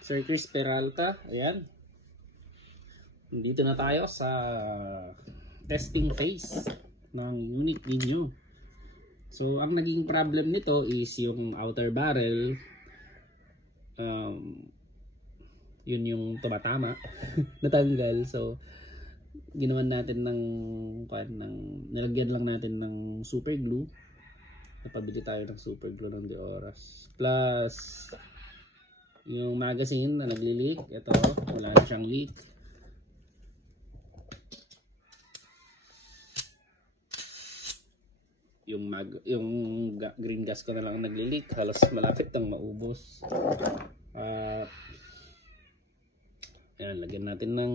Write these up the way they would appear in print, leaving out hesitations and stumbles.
Sir Chris Peralta, ayan. Nandito na tayo sa testing phase ng unit ninyo. So, ang naging problem nito is yung outer barrel. Yun yung tumatama. Natanggal. So, ginawan natin nilagyan lang natin ng super glue. Napabili tayo ng super glue ng Deoras. Plus, yung magazine na nagli-leak. Ito, wala na siyang leak. Yung green gas ko na lang nagli-leak. Halos malapit nang maubos. Ayan, lagyan natin ng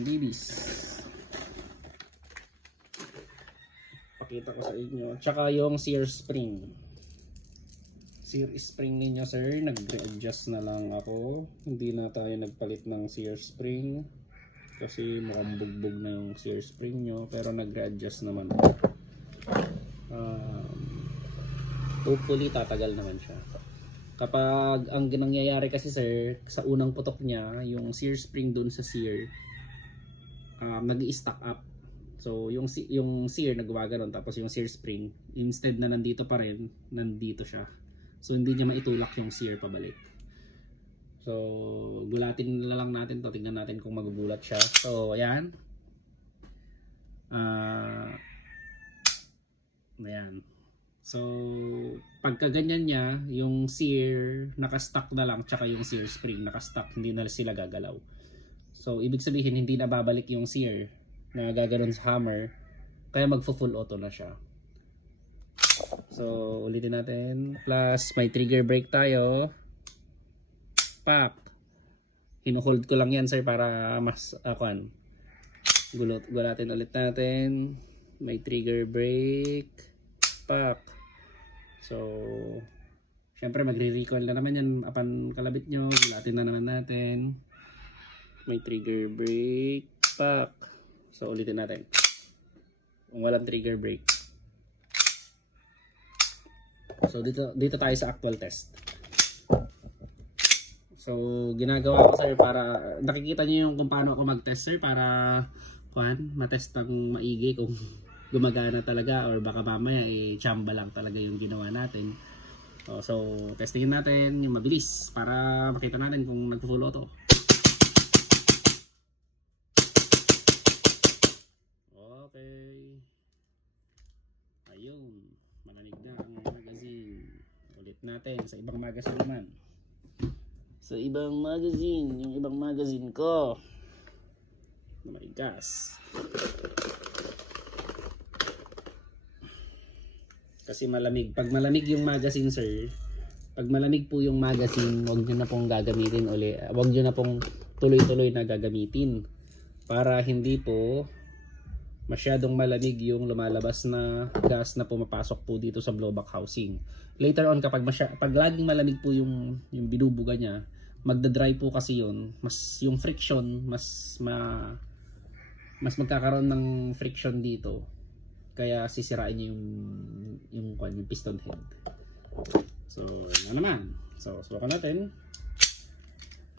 bibis. Pakita ko sa inyo. Tsaka yung sear spring. Sear spring ninyo, sir, nag-readjust na lang ako. Hindi na tayo nagpalit ng sear spring kasi mukhang bugbog na yung sear spring nyo, pero nag-readjust naman. Hopefully tatagal naman siya. Kapag ang nangyayari kasi, sir, sa unang putok niya, yung sear spring dun sa sear nag-i-stack up. So yung sear nagwaganon, tapos yung sear spring instead na nandito pa rin, nandito siya. So hindi niya maitulak yung sear pabalik. So gulatin na lang natin to, tingnan natin kung magugulat siya. So ayan. Ayan. So pagka ganyan niya, yung sear naka-stuck na lang, tsaka yung sear spring naka-stuck, hindi na sila gagalaw. So ibig sabihin hindi na babalik yung sear na gaganon sa hammer, kaya magfo-full auto na siya. So ulitin natin. Plus may trigger brake tayo. Pak. Hino-hold ko lang yan, sir, para mas gulatin ulit natin. May trigger brake. Pak. So syempre magre-recoil na naman yan upon kalabit nyo. Gulatin na naman natin. May trigger brake. Pak. So ulitin natin. Kung walang trigger brake. So dito tayo sa actual test. So ginagawa ko, sir, para nakikita niyo yung kung paano ako mag-test, sir, para matest ng maigi kung gumagana talaga or baka mamaya chamba lang talaga yung ginawa natin. So testingin natin yung mabilis para makita natin kung nag-full auto. Okay. Ayun, malanig na ang magazine. Ulit natin sa ibang magazine naman. Sa ibang magazine, yung ibang magazine ko na may gas. Kasi malamig. Pag malamig yung magazine, sir, pag malamig po yung magazine, huwag nyo na pong gagamitin uli. Huwag nyo na pong tuloy-tuloy na gagamitin. Para hindi po masyadong malamig yung lumalabas na gas na pumapasok po dito sa blowback housing. Later on, pag laging malamig po yung binubuga niya, magda-dry po kasi yun. Yung friction, mas magkakaroon ng friction dito. Kaya sisirain niya yung piston head. So, yun na naman. So, subukan natin.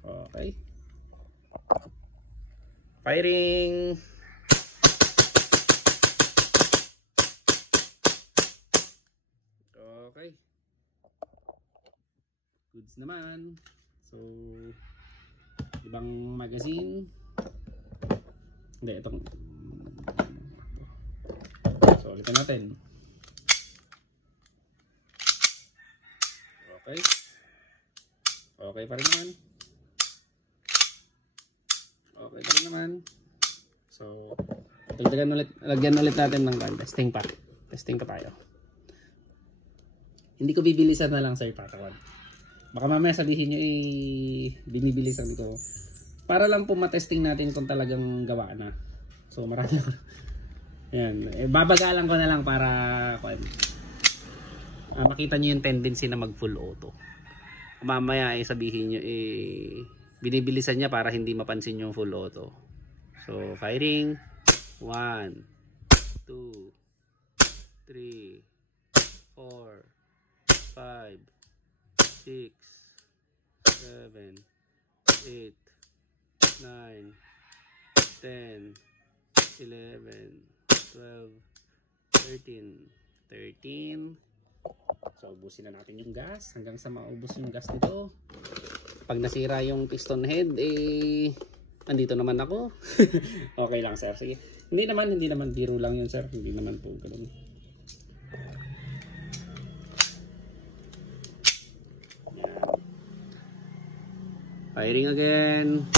Okay. Firing! Okay. Goods naman. So, ibang magazine. Hindi, itong. So, ulitin natin. Okay. Okay pa rin naman. Okay pa rin naman. So, lagyan ulit natin ng testing pa. Testing pa tayo. Hindi ko bibilisan na lang, sir, patawan. Baka mamaya sabihin nyo binibilisan ko. Para lang po matesting natin kung talagang gawa na. So marami ako. Ayan. Babagalan ko na lang para makita nyo yung tendency na mag full auto. Mamaya sabihin nyo binibilisan niya para hindi mapansin yung full auto. So firing. 1, 2, 3, 4, 5, 6, 7, 8, 9, 10, 11, 12, 13. So, ubusin na natin yung gas hanggang sa maubos yung gas nito. Pag nasira yung piston head, andito naman ako. Okay lang, sir. Sige. Hindi naman. Biro lang yun, sir. Hindi naman po ganun. Yan. Firing again.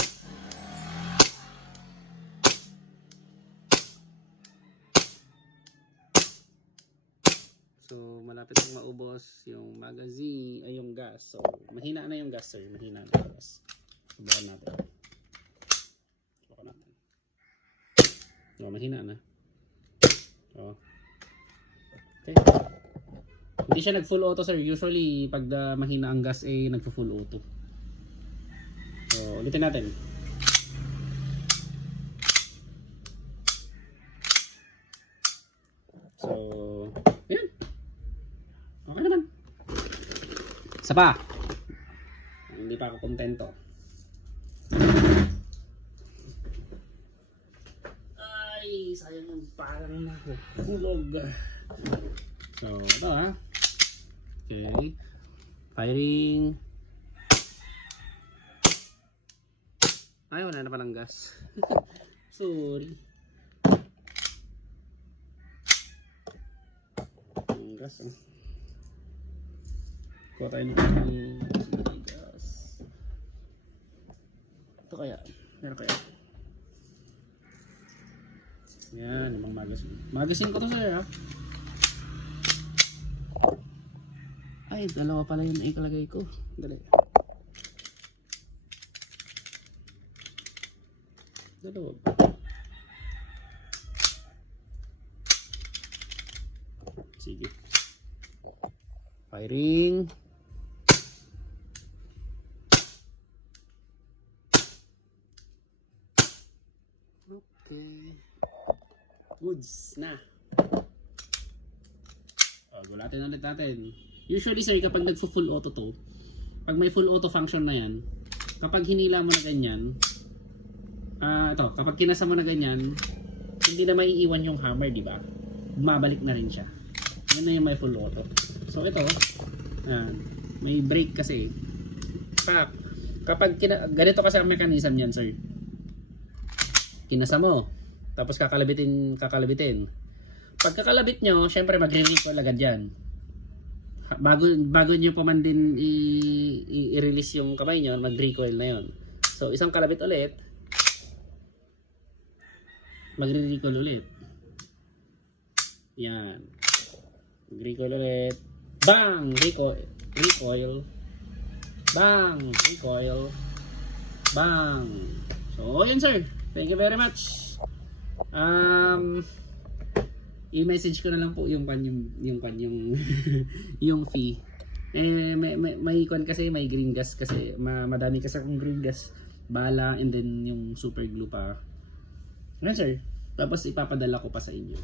So, malapit nang maubos yung magazine, ay yung gas. So, mahina na yung gas, sir. Mahina na yung gas. Subukan natin. So, mahina na. So, okay. Hindi siya nag-full auto, sir. Usually, pag mahina ang gas, nag-full auto. So, ulitin natin. So, yan. Okay naman. Isa pa. Hindi pa ako kontento. Ay, sayang yung parang nahulog. So, ito ha. Okay. Firing. Ay, wala na palang gas. Sorry. Ang gas, oh. Kuha tayo ng gas. Ito kaya. Meron kaya. Yan, ibang magazine. Magazine ko to, sir, ha? Ay, dalawa pala yung ikalagay ko. Dali. Dalawa ba? Sige. Firing. Okay. Goods na. Gulatin ulit natin. Usually, sir, kapag nagpo-full auto to, pag may full auto function na yan, kapag hinila mo na ganyan, kapag kinasa mo na ganyan, hindi na maiiwan yung hammer, di ba? Bumabalik na rin siya. Yan na yung may full auto. So, ito, may brake kasi. Kapag ganito kasi ang mechanism yan, sir. Kinasa mo, tapos kakalabitin. Pag kakalabit nyo, syempre magre-recoil agad yan. Bago nyo pa man din i-release yung kamay nyo, mag-recoil na yon. So, isang kalabit ulit, magre-recoil ulit. Yan. Mag-recoil ulit. Bang! Recoil. Bang! Recoil. Bang! So, yun, sir. Thank you very much. I-message ko na lang po yung yung fee. May kon kasi, may green gas kasi, madami kasi akong green gas, bala, and then yung super glue pa. Ano, sir? Tapos ipapadala ko pa sa inyo.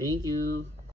Thank you.